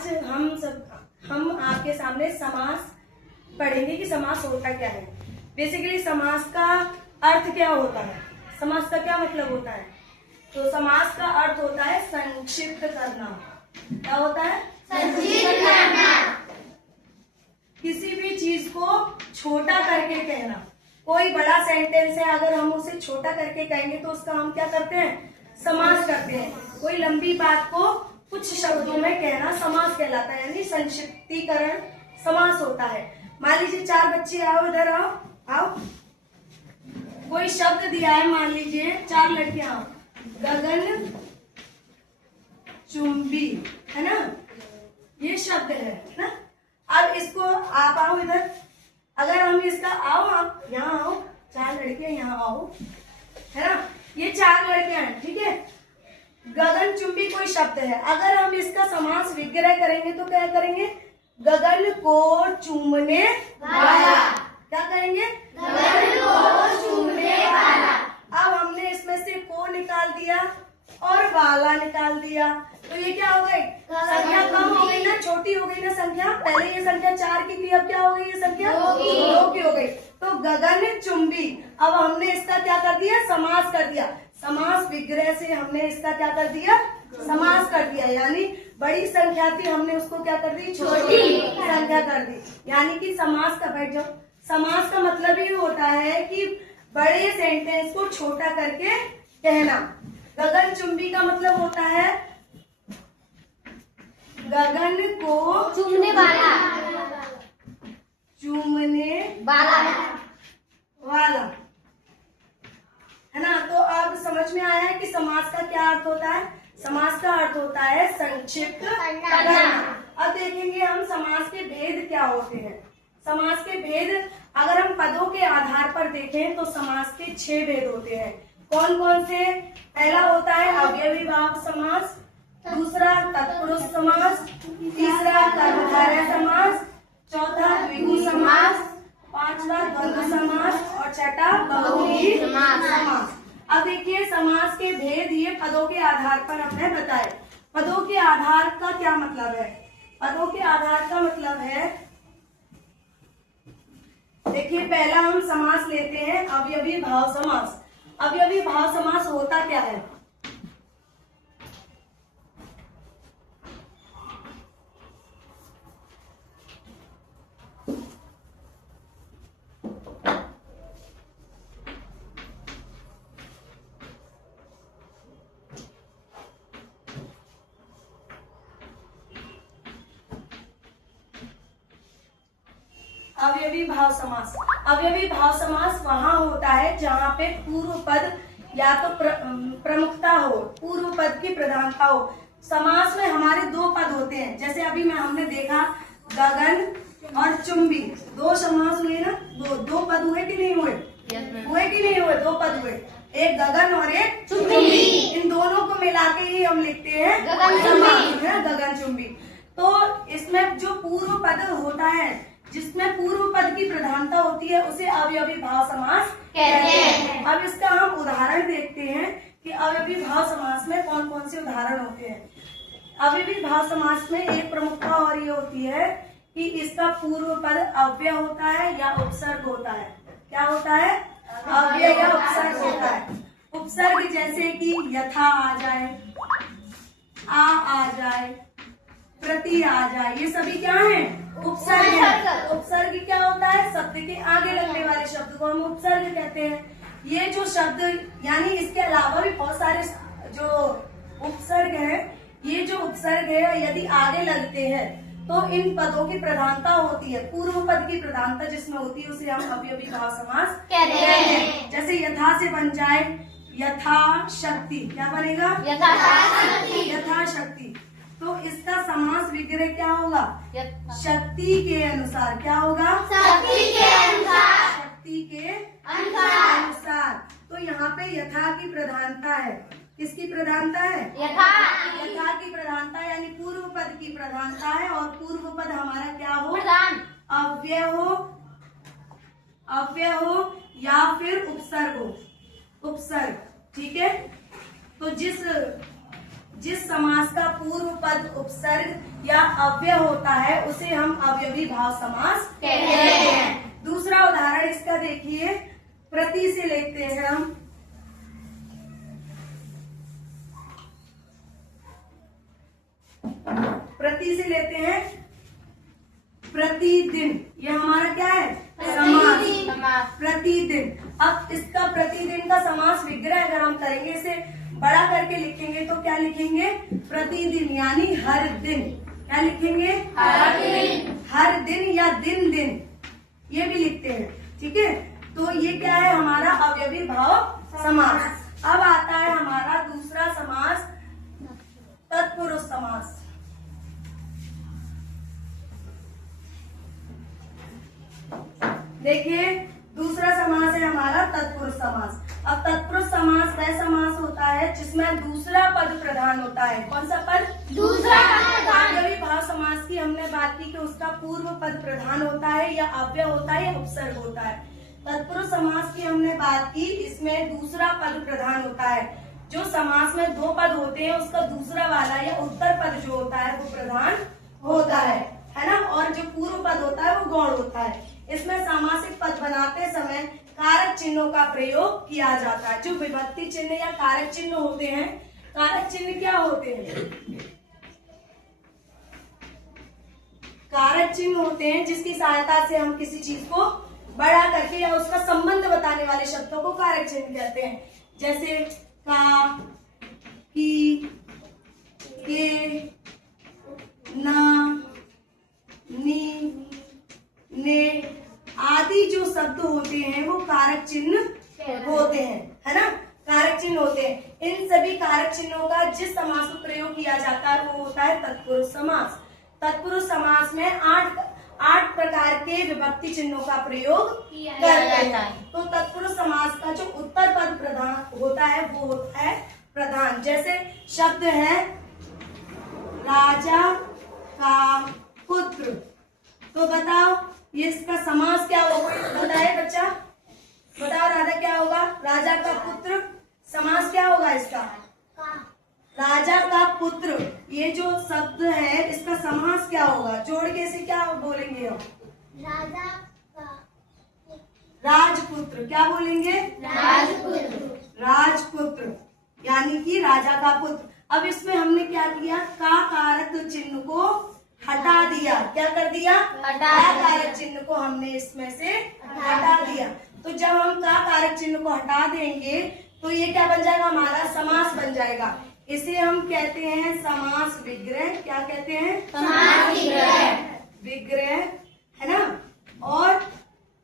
आज हम आपके सामने समास पढ़ेंगे कि समास होता क्या है। बेसिकली समास का अर्थ क्या होता है, समास का क्या मतलब होता है। तो समास का अर्थ होता है संक्षिप्त करना। क्या होता है? संक्षिप्त करना। किसी भी चीज को छोटा करके कहना। कोई बड़ा सेंटेंस है, अगर हम उसे छोटा करके कहेंगे तो उसका हम क्या करते हैं? समास करते हैं। कोई लंबी बात को कुछ शब्दों में कहना समास कहलाता है, यानी संक्षिप्तीकरण समास होता है। मान लीजिए 4 बच्चे आओ, इधर आओ, आओ। कोई शब्द दिया है, मान लीजिए 4 लड़कियां आओ, गगन चुंबी, है ना, ये शब्द है ना। अब इसको आप आओ इधर, अगर हम इसका आओ, आप यहाँ आओ, 4 लड़कियां यहाँ आओ, है ना, ये 4 लड़कियां हैं, ठीक है। गगन चुंबी कोई शब्द है, अगर हम इसका समास विग्रह करेंगे तो क्या करेंगे? गगन को चूमने वाला। क्या करेंगे? गगन को चूमने वाला। अब हमने इसमें से को निकाल दिया और वाला निकाल दिया, तो ये क्या हो गई? संख्या कम हो गई ना, छोटी हो गई ना संख्या। पहले ये संख्या 4 की थी, अब क्या हो गई? ये संख्या 2 की हो गई। तो गगन चुंबी, अब हमने इसका क्या कर दिया? समास कर दिया। समास विग्रह से हमने इसका क्या कर दिया? समास कर दिया, यानी बड़ी संख्या थी, हमने उसको क्या कर दी? छोटी संख्या कर दी। यानी कि समास का, बैठ जाओ, समास का मतलब ही होता है कि बड़े सेंटेंस को छोटा करके कहना। गगन चुंबी का मतलब होता है गगन को चूमने वाला, चूमने वाला, वाला, है ना। तो अब समझ में आया है कि समास का क्या अर्थ होता है। समास का अर्थ होता है संक्षिप्त करना। अब देखेंगे हम समास के भेद क्या होते हैं। समास के भेद अगर हम पदों के आधार पर देखें तो समास के 6 भेद होते हैं। कौन कौन से? पहला होता है अव्ययी भाव समास, दूसरा तत्पुरुष समास, तीसरा कर्मधारय समास, चौथा द्विगु समास, पांचवा द्वंद्व समास और छठा बहुव्रीहि समास। अब देखिए समास के भेद ये पदों के आधार पर हमने बताए। पदों के आधार का क्या मतलब है? पदों के आधार का मतलब है, देखिए पहला हम समास लेते हैं अव्ययी भाव समास। अव्ययी भाव समास होता क्या है? अव्ययी भाव समास। अव्ययी भाव समास वहां होता है जहां पे पूर्व पद या तो प्रमुखता हो, पूर्व पद की प्रधानता हो। समास में हमारे 2 पद होते हैं, जैसे अभी में हमने देखा गगन और चुंबी, 2 समास हुए ना, 2 पद हुए कि नहीं हुए? हुए कि नहीं हुए? 2 पद हुए, एक गगन और एक चुंबी। इन दोनों को मिला के ही हम लिखते हैं गगन चुंबी। तो इसमें जो पूर्व पद होता है, जिसमें पूर्व पद की प्रधानता होती है, उसे अव्ययी भाव समास कहते हैं। अब इसका हम उदाहरण देखते हैं कि अव्ययी भाव समास में कौन कौन से उदाहरण होते हैं। अव्ययी भाव समास में एक प्रमुखता और ये होती है कि इसका पूर्व पद अव्यय होता है या उपसर्ग होता है। क्या होता है? अव्यय या उपसर्ग होता है। उपसर्ग जैसे कि यथा आ जाए, आ जाए, प्रति आ जाए, ये सभी क्या है? उपसर्ग है। उपसर्ग क्या होता है? शब्द के आगे लगने वाले शब्द को हम उपसर्ग कहते हैं। ये जो शब्द, यानी इसके अलावा भी बहुत सारे जो उपसर्ग है, ये जो उपसर्ग है यदि आगे लगते हैं तो इन पदों की प्रधानता होती है, पूर्व पद की प्रधानता जिसमें होती है उसे हम अव्ययी भाव समास कहते हैं। जैसे यथा से बन जाए यथा शक्ति, क्या बनेगा? यथा शक्ति। तो इसका समास विग्रह क्या होगा? शक्ति के अनुसार। क्या होगा? शक्ति के अनुसार। शक्ति के अनुसार। तो यहाँ पे यथा की प्रधानता है। किसकी प्रधानता है? यथा की प्रधानता, यानी पूर्व पद की प्रधानता है। और पूर्व पद हमारा क्या हो? अव्यय हो, अव्यय हो या फिर उपसर्ग हो। उपसर्ग, ठीक है। तो जिस समास का पूर्व पद उपसर्ग या अव्यय होता है उसे हम अवयवी भाव समास कहते हैं। दूसरा उदाहरण इसका देखिए, प्रति से लेते हैं हम। प्रति से लेते हैं प्रतिदिन, यह हमारा क्या है? समास। प्रतिदिन। अब इसका प्रतिदिन का समास विग्रह अगर हम करेंगे, इसे बड़ा करके लिखेंगे तो क्या लिखेंगे? प्रतिदिन, यानी हर दिन। क्या लिखेंगे? हर दिन। हर दिन या दिन दिन, ये भी लिखते हैं। ठीक है, तो ये क्या है? हमारा अवयवी भाव समास। अब आता है हमारा दूसरा समास, तत्पुरुष समास। देखिए, दूसरा समास है हमारा तत्पुरुष समास। अब तत्पुरुष समास वह समास होता है जिसमें दूसरा पद प्रधान होता है। कौन सा पद? दूसरा पद। अवयवी भाव समास की हमने बात की कि उसका पूर्व पद प्रधान होता है या अव्यय होता है या उपसर्ग होता है। तत्पुरुष समास की हमने बात की, इसमें दूसरा पद प्रधान होता है। जो समास में दो पद होते हैं उसका दूसरा वाला या उत्तर पद जो होता है वो प्रधान होता है ना, और जो पूर्व पद होता है वो गौण होता है। इसमें सामासिक पद बनाते समय कारक चिन्हों का प्रयोग किया जाता है। जो विभक्ति चिन्ह या कारक चिन्ह होते हैं, कारक चिन्ह क्या होते हैं? कारक चिन्ह होते हैं जिसकी सहायता से हम किसी चीज को बड़ा करके या उसका संबंध बताने वाले शब्दों को कारक चिन्ह कहते हैं। जैसे का, की, के, ना, नी, ने आदि जो शब्द होते हैं वो कारक चिन्ह होते हैं, है ना, कारक चिन्ह होते हैं। इन सभी कारक चिन्हों का जिस समास में प्रयोग किया जाता है वो होता है तत्पुरुष समास। तत्पुरुष समास में आठ प्रकार के विभक्ति चिन्हों का प्रयोग करते हैं। तो तत्पुरुष समास का जो उत्तर पद प्रधान होता है वो होता है प्रधान। जैसे शब्द है राजा का पुत्र, तो बताओ ये इसका समास क्या होगा? बताए बच्चा, बताओ राजा क्या होगा? राजा का पुत्र। समास क्या होगा इसका? राजा का पुत्र। ये जो शब्द है इसका समास क्या होगा? जोड़ के इसे क्या बोलेंगे हम? राजा का राजपुत्र। क्या बोलेंगे? राजपुत्र। राजपुत्र यानी कि राजा का पुत्र। अब इसमें हमने क्या किया? का कारक चिन्ह को हटा दिया। क्या कर दिया? हटा दिया। कारक चिन्ह को हमने इसमें से हटा दिया। तो जब हम का कारक चिन्ह को हटा देंगे तो ये क्या बन जाएगा? हमारा समास बन जाएगा। इसे हम कहते हैं समास विग्रह। क्या कहते हैं? समास विग्रह। विग्रह, है ना, और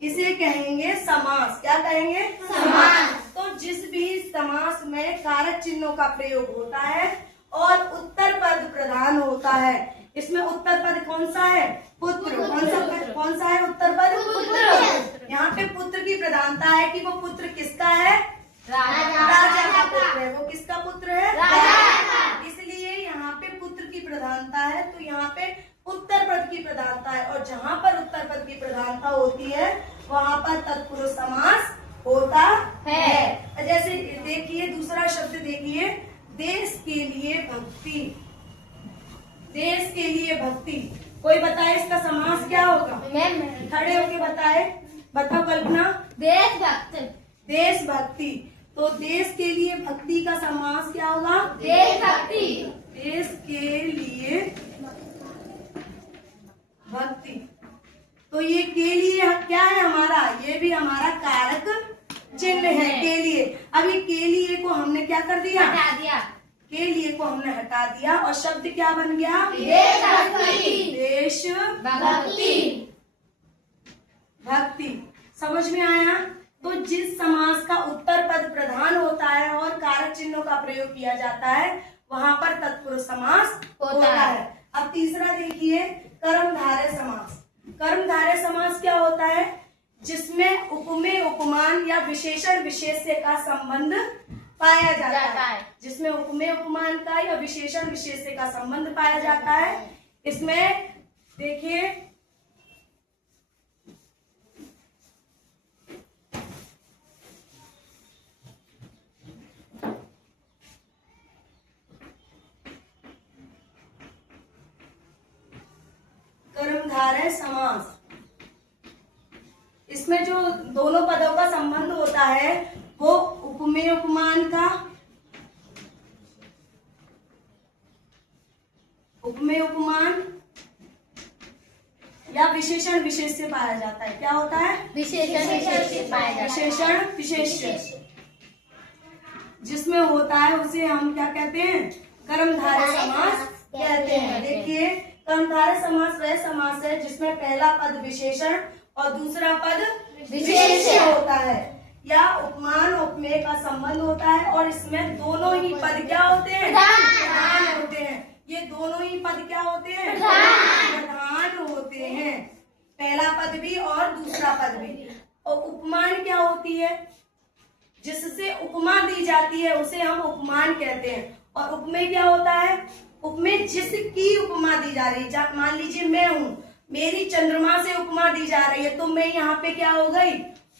इसे कहेंगे समास। क्या कहेंगे? समास। तो जिस भी समास में कारक चिन्हों का प्रयोग होता है और उत्तर पद प्रधान होता है, इसमें उत्तर पद कौन सा है? पुत्र। कौन सा है उत्तर पद? पुत्र। यहाँ पे पुत्र की प्रधानता है कि वो पुत्र किसका है? राजा का पुत्र है। वो किसका पुत्र है? राजा। इसलिए यहाँ पे पुत्र की प्रधानता है, तो यहाँ पे उत्तर पद की प्रधानता है। और जहाँ पर उत्तर पद की प्रधानता होती है वहाँ पर तत्पुरुष समास होता है। जैसे देखिए दूसरा शब्द देखिए, देश के लिए भक्ति। देश के लिए भक्ति, कोई बताए इसका समास क्या होगा? खड़े होके बताए, बताओ कल्पना। देशभक्ति। देशभक्ति, तो देश के लिए भक्ति का समास क्या होगा? देशभक्ति। देश के लिए भक्ति। तो ये के लिए क्या है हमारा? ये भी हमारा कारक चिन्ह है, के लिए। अब ये के लिए को हमने क्या कर दिया? हटा दिया। के लिए को हमने हटा दिया और शब्द क्या बन गया? देशभक्ति। देशभक्ति। भक्ति। समझ में आया? तो जिस समास का उत्तर पद प्रधान होता है और कारक चिन्हों का प्रयोग किया जाता है वहां पर तत्पुरुष समास होता है। अब तीसरा देखिए, कर्मधारय समास। कर्मधारय समास क्या होता है? जिसमें उपमेय उपमान या विशेषण विशेष्य का संबंध पाया जाता है। जिसमें उपमेय उपमान का या विशेषण विशेष्य का संबंध पाया जाता है। इसमें देखिए कर्मधारय समास। इसमें जो दोनों पदों का संबंध होता है वो उपमेय उपमान का, उपमेय उपमान या विशेषण विशेष से पाया जाता है। क्या होता है? विशेषण विशेष से पाया जाता है। विशेषण विशेष जिसमें होता है उसे हम क्या कहते हैं? कर्मधारय समास कहते हैं। देखिए, कर्मधारय समास वह समास है जिसमें पहला पद विशेषण और दूसरा पद विशेष्य होता है, या उपमान उपमेय का संबंध होता है, और इसमें दोनों ही पद क्या होते हैं? प्रधान होते हैं। ये दोनों ही पद क्या होते हैं? प्रधान होते हैं, पहला पद भी और दूसरा पद भी। और उपमान क्या होती है? जिससे उपमा दी जाती है उसे हम उपमान कहते हैं। और उपमेय क्या होता है? उपमेय जिसकी उपमा दी जा रही है। मान लीजिए मैं हूँ, मेरी चंद्रमा से उपमा दी जा रही है, तो मैं यहाँ पे क्या हो गई?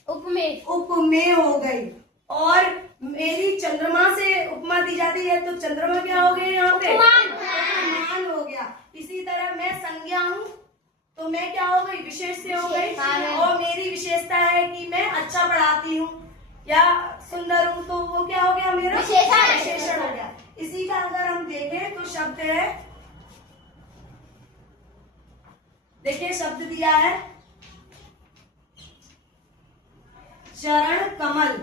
उपमेय। उपमेय हो गई। और मेरी चंद्रमा से उपमा दी जाती है तो चंद्रमा क्या हो गया यहाँ पे? उपमान हो गया। इसी तरह मैं संज्ञा हूँ तो मैं क्या हो गई? विशेष्य हो गई। और मेरी विशेषता है कि मैं अच्छा पढ़ाती हूँ या सुंदर हूँ, तो वो क्या हो गया? मेरा विशेषण हो गया। इसी का अगर हम देखें तो शब्द है, देखिए शब्द दिया है चरण कमल।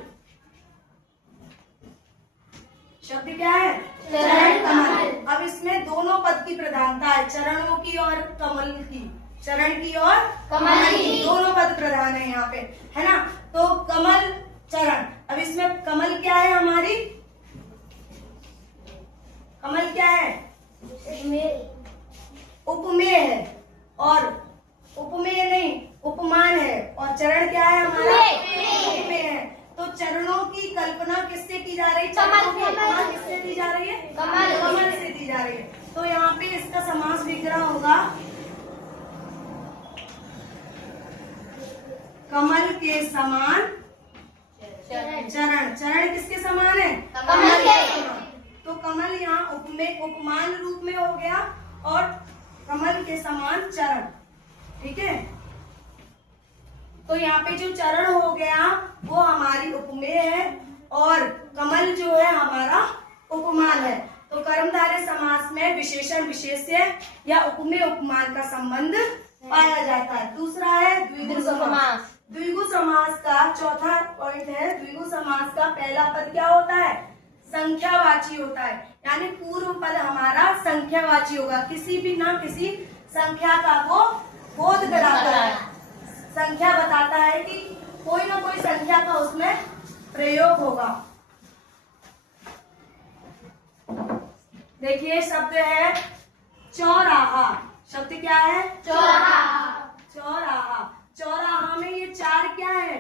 शब्द क्या है? चरण कमल। अब इसमें दोनों पद की प्रधानता है, चरणों की और कमल की। चरण की और कमल की। दोनों पद प्रधान है यहाँ पे, है ना? तो कमल चरण। अब इसमें कमल क्या है हमारी? कमल क्या है? उपमेय है, और उपमेय नहीं उपमान है। और चरण क्या है हमारा? उपमेय है। तो चरणों की कल्पना किससे की जा रही है? चरणों की कल्पना किससे दी जा रही है? कमल से दी जा रही है। तो यहाँ पे इसका समास विग्रह होगा कमल के समान चरण। चरण किसके समान है? कमल के। तो कमल यहाँ उपमेय उपमान रूप में हो गया, और कमल के समान चरण। ठीक है, तो यहाँ पे जो चरण हो गया वो हमारी उपमेय है, और कमल जो है हमारा उपमान है। तो कर्मधारय समास में विशेषण विशेष्य या उपमेय उपमान का संबंध पाया जाता है। दूसरा है द्विगु समास। द्विगु समास का चौथा पॉइंट है, द्विगु समास का पहला पद क्या होता है? संख्यावाची होता है, यानी पूर्व पद हमारा संख्यावाची होगा। किसी भी ना किसी संख्या का वो बोध कराता है, संख्या बताता है कि कोई ना कोई संख्या का उसमें प्रयोग होगा। देखिए शब्द है चौराहा। शब्द क्या है? चौराहा। चौराहा। चौराहा में ये चार क्या है?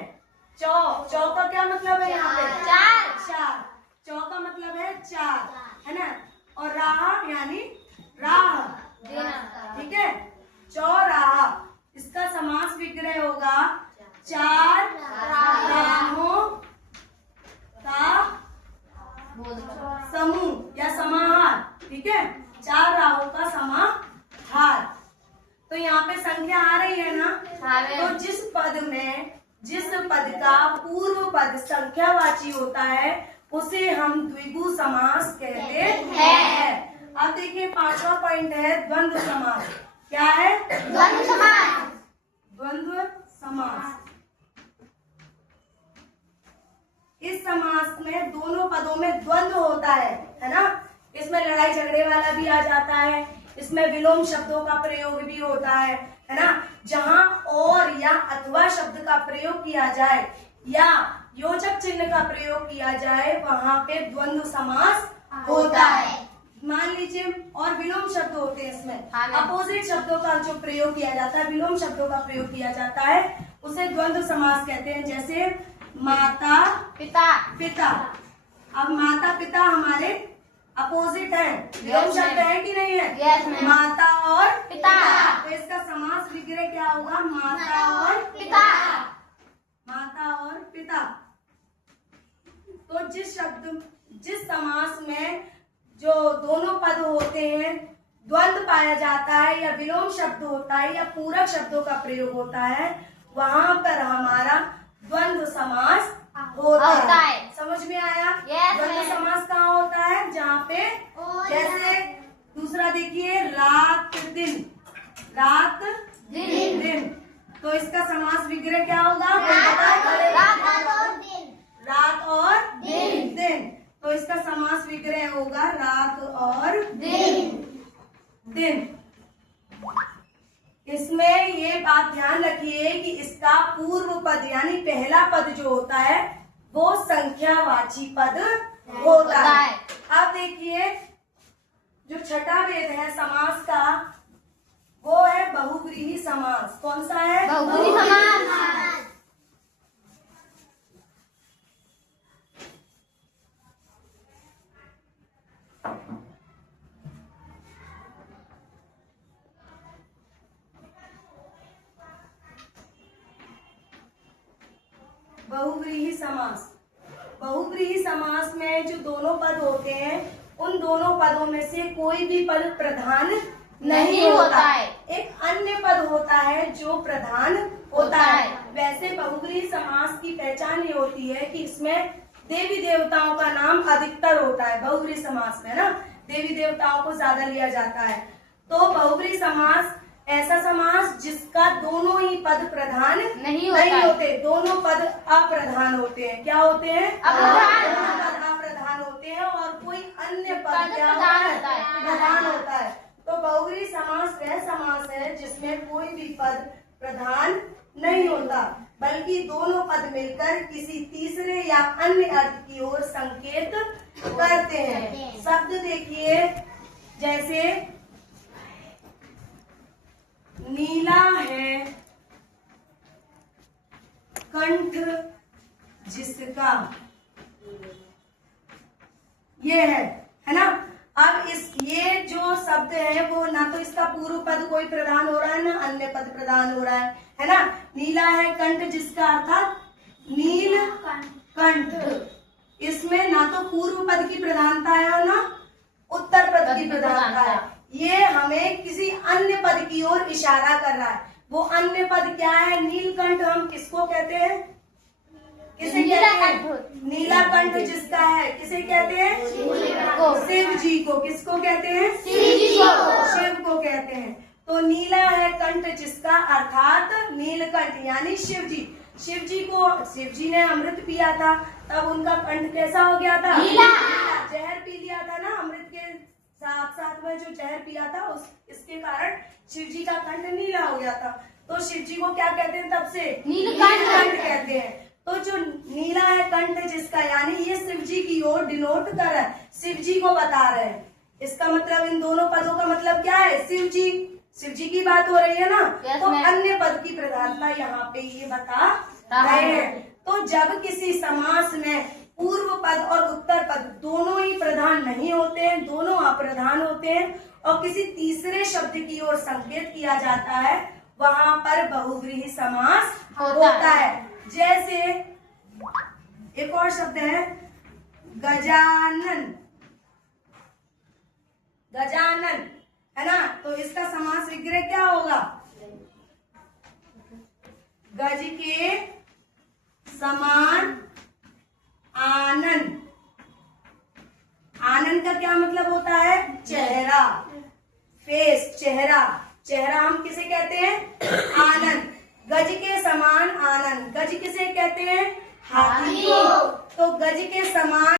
चौ का क्या मतलब है यहाँ पे? चार। चौ का मतलब है चार, है ना? और राह यानी राह, ठीक है? चौराहा। इसका समास विग्रह होगा चार राहों का समूह या समाहार। ठीक है, चार राहों का समाहार। तो यहाँ पे संख्या आ रही है ना? तो जिस पद का पूर्व पद संख्यावाची होता है उसे हम द्विगु समास कहते हैं। अब देखिए पांचवा पॉइंट है द्वंद्व समास। क्या है? द्वंद्व समास। द्वंद्व समास। इस समास में दोनों पदों में द्वंद्व होता है ना? इसमें लड़ाई झगड़े वाला भी आ जाता है, इसमें विलोम शब्दों का प्रयोग भी होता है ना? जहां और या अथवा शब्द का प्रयोग किया जाए या योजक चिन्ह का प्रयोग किया जाए वहां पे द्वंद्व समास होता है। मान लीजिए, और विलोम शब्द होते हैं इसमें, अपोजिट शब्दों का जो प्रयोग किया जाता है, विलोम शब्दों का प्रयोग किया जाता है, उसे द्वंद्व समास कहते हैं। जैसे माता पिता। अब माता पिता हमारे अपोजिट है, विलोम शब्द है कि नहीं है? Yes, ma'am. माता और पिता। तो इसका समास विग्रह क्या होगा? माता और पिता। माता और पिता। तो जिस समास में जो दोनों पद होते हैं द्वंद्व पाया जाता है या विलोम शब्द होता है या पूरक शब्दों का प्रयोग होता है, वहां पर हमारा द्वंद्व समास होता है। समझ में आया? Yes, द्वंद्व ma'am. समास कहाँ होता है? जहाँ पे जैसे दूसरा देखिए, रात दिन, रात दिन, तो इसका समास विग्रह क्या होगा? रात और दिन। तो इसका समास विग्रह होगा रात और दिन। इसमें ये बात ध्यान रखिए कि इसका पूर्व पद यानी पहला पद जो होता है वो संख्यावाची पद होता है। अब देखिए, जो छठा वेद है समास का, वो है बहुव्रीहि समास। कौन सा है? बहुव्रीहि समास। बहुव्रीहि समास। बहुव्रीहि समास में जो दोनों पद होते हैं, उन दोनों पदों में से कोई भी पद प्रधान नहीं होता है। एक अन्य पद होता है जो प्रधान होता है। वैसे बहुव्रीहि समास की पहचान ये होती है कि इसमें देवी देवताओं का नाम अधिकतर होता है। बहुव्रीहि समास में ना देवी देवताओं को ज्यादा लिया जाता है। तो बहुव्रीहि समास ऐसा समास जिसका दोनों ही पद प्रधान नहीं होते, दोनों पद अप्रधान होते हैं। क्या होते हैं? दोनों पद अप्रधान होते हैं और कोई अन्य पद क्या होता है? प्रधान होता है। तो बहुव्रीहि समास वह समास है जिसमें कोई भी पद प्रधान नहीं होता, बल्कि दोनों पद मिलकर किसी तीसरे या अन्य अर्थ की ओर संकेत करते हैं। शब्द देखिए, जैसे नीला है कंठ जिसका, ये है ना। अब ये जो शब्द है वो ना तो इसका पूर्व पद कोई प्रधान हो रहा है ना अन्य पद प्रधान हो रहा है ना। नीला है कंठ जिसका अर्थात नील कंठ। इसमें ना तो पूर्व पद की प्रधानता है और ना उत्तर पद की प्रधानता है। ये हमें किसी अन्य पद की ओर इशारा कर रहा है। वो अन्य पद क्या है? नीलकंठ हम किसको कहते हैं? किसे कहते हैं? नीलाकंठ जिसका है किसे कहते हैं? शिव जी को। किसको कहते हैं? शिव को कहते हैं। तो नीला है कंठ जिसका अर्थात नीलकंठ यानी शिव जी। शिव जी ने अमृत पिया था, तब उनका कंठ कैसा हो गया था? जहर पी लिया था ना, अमृत के साथ में जो जहर पिया था इसके कारण शिव जी का कंठ नीला हो गया था। तो शिव जी को क्या कहते हैं? तब से नीलकंठ कहते हैं। तो जो नीला है कंठ जिसका यानी ये शिव जी की ओर डिनोट कर रहा है, शिव जी को बता रहे हैं। इसका मतलब इन दोनों पदों का मतलब क्या है? शिव जी की बात हो रही है ना। तो अन्य पद की प्रधानता यहाँ पे ये बता रहे हैं। तो जब किसी समास में पूर्व पद और उत्तर पद दोनों ही प्रधान नहीं होते हैं, दोनों अप्रधान होते हैं और किसी तीसरे शब्द की ओर संकेत किया जाता है, वहां पर बहुव्रीहि समास होता है। जैसे एक और शब्द है गजानन है ना। तो इसका समास विग्रह क्या होगा? गज के समान आनन। आनन का क्या मतलब होता है? चेहरा, फेस, चेहरा हम किसे कहते हैं? आनन। गज के समान आनन, गज किसे कहते हैं? हाथी को। तो गज के समान